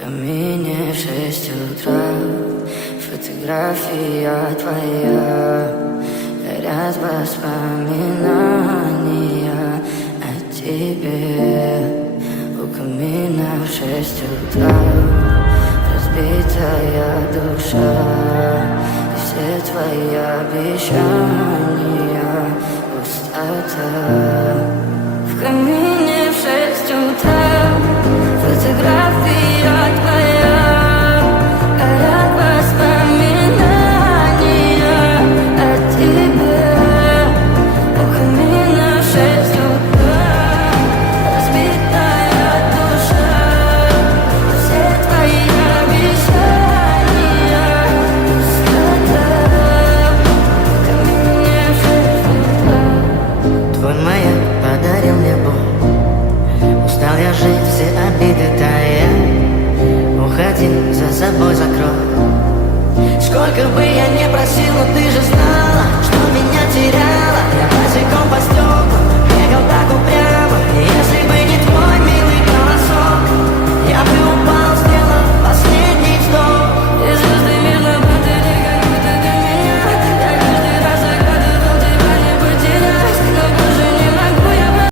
камине в 6 утра, фотография твоя, горят воспоминания о тебе. У камина в 6 утра разбитая душа, и все твои обещания пустота. В камине в 6 утра фотография твоя, горят воспоминания о тебе. У камина в 6 утра разбитая душа, все твои обещания пустота. В камине в 6 утра. Твой маяк подарил мне боль, устал я жить, все обиды тая. Уходи, за собой закрой. Сколько бы я не просил, но ты же знала, что меня теряла. Я босиком по стеклам.